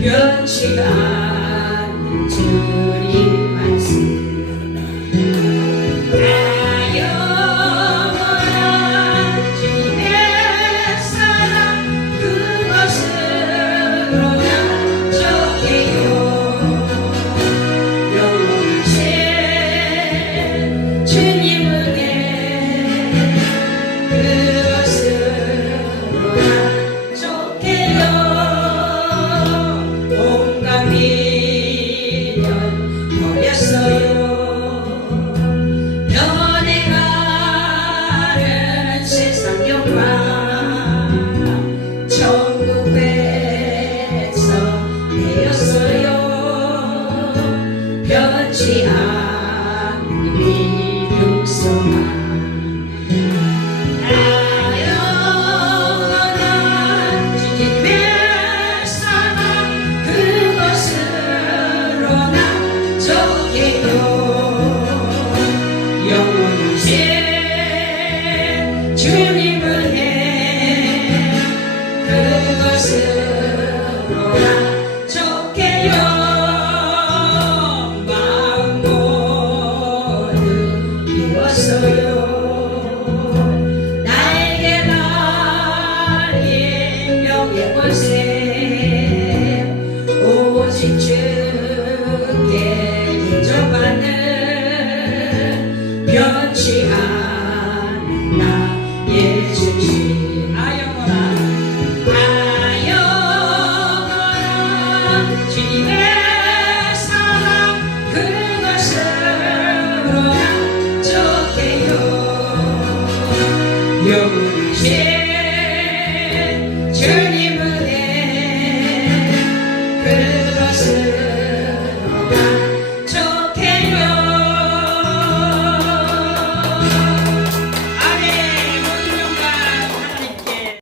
변치 않는 주님 말씀. 되었어요. 변치 않니 육성아 오직 주께 인정받는 변치 않는 나의 주지. 아영원아 아영원아 주님의 사랑 그것으로 만족해요.